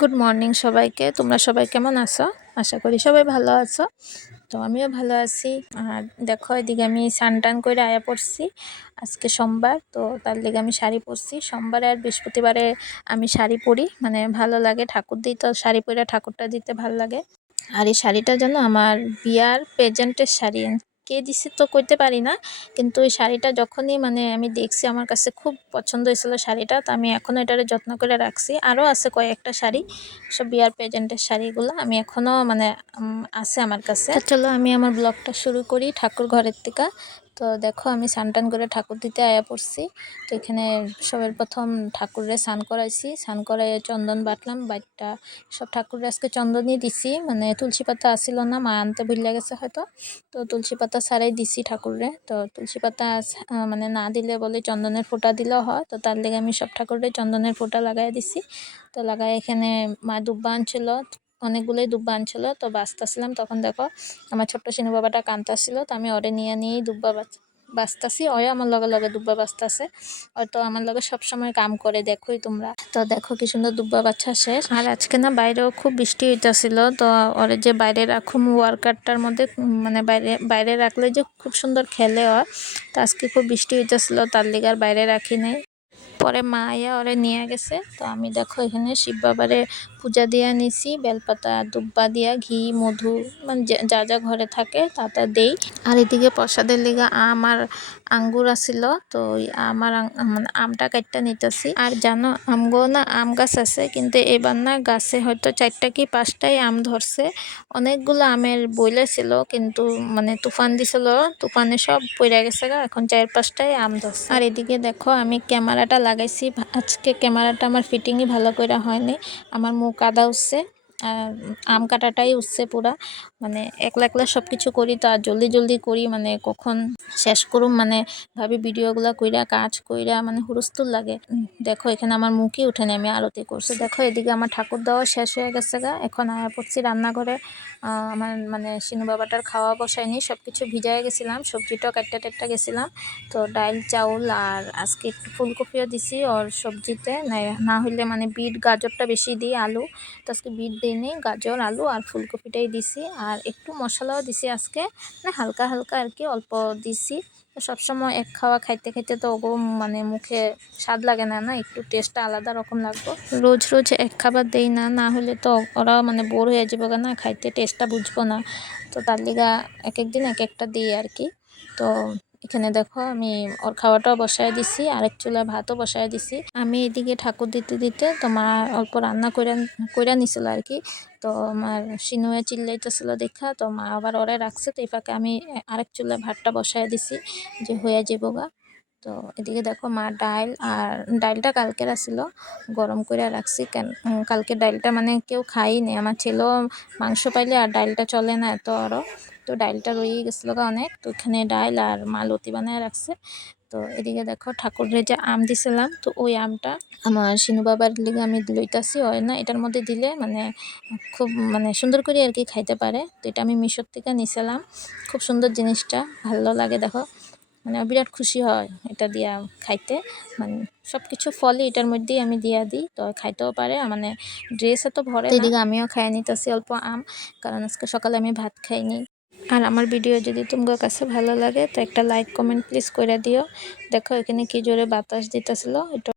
Good morning সবাইকে। তোমরা সবাই কেমন আছো? আশা করি সবাই ভালো আছো। তো আমিও ভালো আছি। আর দেখো এদিকে আমি স্নান করে আয়া পড়ছি। আজকে সোমবার, তো তার লেগে আমি শাড়ি পরছি। সোমবারে আর বৃহস্পতিবারে আমি শাড়ি পরি, মানে ভালো লাগে। ঠাকুর দিই তো শাড়ি পরে ঠাকুরটা দিতে ভালো লাগে। আর এই শাড়িটা যেন আমার বিয়ার প্রেজেন্টের শাড়ি। কে দিছে তো কইতে পারি না, কিন্তু এই শাড়িটা যখনই মানে আমি দেখছি আমার কাছে খুব পছন্দ হয়েছিল শাড়িটা। তো আমি এখনও এটারে যত্ন করে রাখছি। আরও আছে কয়েকটা শাড়ি, সব বিয়ার প্রেজেন্টের শাড়িগুলো আমি এখনও মানে আছে আমার কাছে। তো চলো আমি আমার ব্লগটা শুরু করি ঠাকুর ঘরের থেকে। তো দেখো আমি স্নান করে ঠাকুর দিতে আয়া পড়ছি। তো এখানে সবার প্রথম ঠাকুরে স্নান করাইছি, স্নান করাই চন্দন বাটলাম। বাইটটা সব ঠাকুরের আজকে চন্দনই দিছি, মানে তুলসী পাতা আসিল না, মা আনতে ভুলে গেছে হয়তো। তো তুলসী পাতা ছাড়াই দিছি ঠাকুরে। তো তুলসী পাতা মানে না দিলে বলে চন্দনের ফোঁটা দিলেও হয়, তো তার লেগে আমি সব ঠাকুরে চন্দনের ফোঁটা লাগাই দিছি। তো লাগাই এখানে মা দুব্বা আনছিল, অনেকগুলোই দুব্বা আনছিল। তো বাঁচতেছিলাম, তখন দেখো আমার ছোট্ট সিনু বাবাটা কাঁদতেছিল। তো আমি ওরে নিয়েই দুব্বা বাঁচতাছি, ওই আমার লগে লগে দুব্বা বাঁচতাছে। হয়তো আমার লগে সবসময় কাম করে, দেখোই তোমরা। তো দেখো কি সুন্দর দুব্বা বাচ্চা শেষ। আর আজকে না বাইরেও খুব বৃষ্টি হইতেছিল। তো ওরে যে বাইরে রাখুম ওয়ার্কারটার মধ্যে, মানে বাইরে বাইরে রাখলে যে খুব সুন্দর খেলে হয়। তো আজকে খুব বৃষ্টি হইতেছিল, তার লিগে আর বাইরে রাখি নাই। পরে মা আয়া ওরে নিয়ে গেছে। তো আমি দেখো এখানে শিব বাবারে পূজা দিয়া নিছি, বেলপাতা দুব্বা দিয়া ঘি মধু মানে যা যা ঘরে থাকে তা দেই। আর এদিকে প্রসাদের লিগা আম আর আঙ্গুর আসিল। তো ওই মানে আমটা কাটটা নিতেছি। আর জানো আমগো না আম গাছ আছে, কিন্তু এবার না গাছে হয়তো 4টা কি 5টাই আম ধরছে। অনেকগুলো আমের বইলে ছিল, কিন্তু মানে তুফান দিছিল, তুফানে সব পড়ে গেছে গা। এখন 4-5টাই আম ধরছে। আর এদিকে দেখো আমি ক্যামেরাটা লাগাইছি। আজকে ক্যামেরাটা আমার ফিটিংই ভালো করে হয়নি, আমার মুখ আদা উঠছে। আর আম কাটাটাই উঠছে পুরা। মানে একলা একলা সব কিছু করি, তো আর জলদি জলদি করি, মানে কখন শেষ করুম, মানে ভাবি ভিডিওগুলা কইরা কাজ কইরা মানে হুরস্থুল লাগে। দেখো এখানে আমার মুখই উঠে নেই, আমি আরতি করছি। দেখো এদিকে আমার ঠাকুর দেওয়া শেষ হয়ে গেছে গা। এখন আয়া পড়ছি রান্নাঘরে। আমার মানে সিনু বাবাটার খাওয়া বসায়নি, সব কিছু ভিজায় গেছিলাম, সবজিটাও কাটতে টাটতে গেছিলাম। তো ডাইল চাউল আর আজকে একটু ফুলকপিও দিছি ওর সবজিতে, না হইলে মানে বিট গাজরটা বেশি দিই, আলু। তো আজকে বিট দিইনি, গাজর আলু আর ফুলকপিটাই দিছি। আর একটু মশলাও দিছি আজকে, মানে হালকা হালকা আর কি, অল্প দিছি। তো সবসময় এক খাওয়া খাইতে খাইতে তো ওগো মানে মুখে স্বাদ লাগে না, না একটু টেস্টটা আলাদা রকম লাগবে। রোজ রোজ এক খাবার দেই না, না হলে তো ওরা মানে বোর হয়ে যাবে না, খাইতে টেস্টটা বুঝবো না। তো তার লিগা এক এক দিন এক একটা দিই আর কি। তো এখানে দেখো আমি ওর খাওয়াটাও বসায় দিছি, আরেক চুলা ভাতও বসায় দিছি। আমি এদিকে ঠাকুর দিতে দিতে তো মা অল্প রান্না কইরা নিছিল আর কি। তো আমার সিনুয়ে চিল্লাইতেছিল দেখা, তো মা আবার ওরে রাখছে। তো এই ফাঁকে আমি আরেক চুলায় ভাতটা বসায় দিছি, যে হয়ে যাবো গা। তো এদিকে দেখো মা ডাইলটা কালকের আসিল, গরম করে রাখছি। কালকে ডাইলটা মানে কেউ খাইনি, আমার ছেলেও মাংস পাইলে আর ডাইলটা চলে না এত আরও। তো ডাইলটা রয়ে গেছিলো অনেক, তো ওখানে ডাইল আর মা লতি বানায় রাখছে। তো এদিকে দেখো ঠাকুরের যে আম দিছিলাম, তো ওই আমটা আমার সিনু বাবার লিগে আমি লইতাছি। হয় না এটার মধ্যে দিলে মানে খুব মানে সুন্দর করে আর কি খাইতে পারে। তো এটা আমি মিশোর থেকে নিছিলাম, খুব সুন্দর জিনিসটা, ভালো লাগে দেখো, মানে বিরাট খুশি হয় এটা দিয়া খাইতে। মানে সব কিছু ফলই এটার মধ্যেই আমি দিয়া দিই, তো খাইতেও পারে, মানে ড্রেসে তো ভরে না। এদিকে আমিও খাই নিতেছি অল্প আম, কারণ আজকে সকালে আমি ভাত খাইনি। আর আমার ভিডিও যদি তোমার কাছে ভালো লাগে তো একটা লাইক কমেন্ট প্লিজ করে দিও। দেখো এখানে কি জোরে বাতাস দিতেছিল, এটা